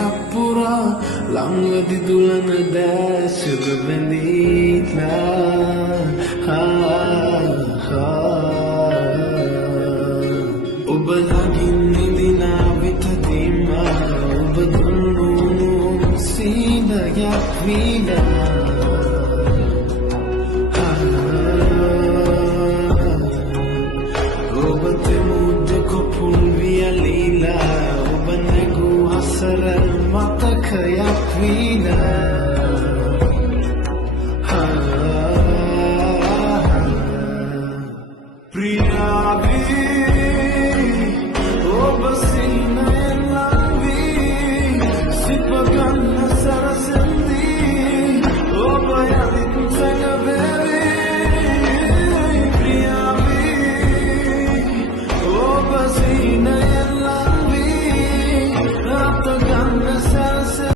අපුරා ලංවදි දුලන දැසුද බැඳීලා ඔබ ළඟින් නිදිනා විතදීම ඔබ දුන්නු සීනයක් වීලා ඔබ තෙමුද කොපුල් වියලීලා ඔබ නැගූ හසර මතකයක් වීලා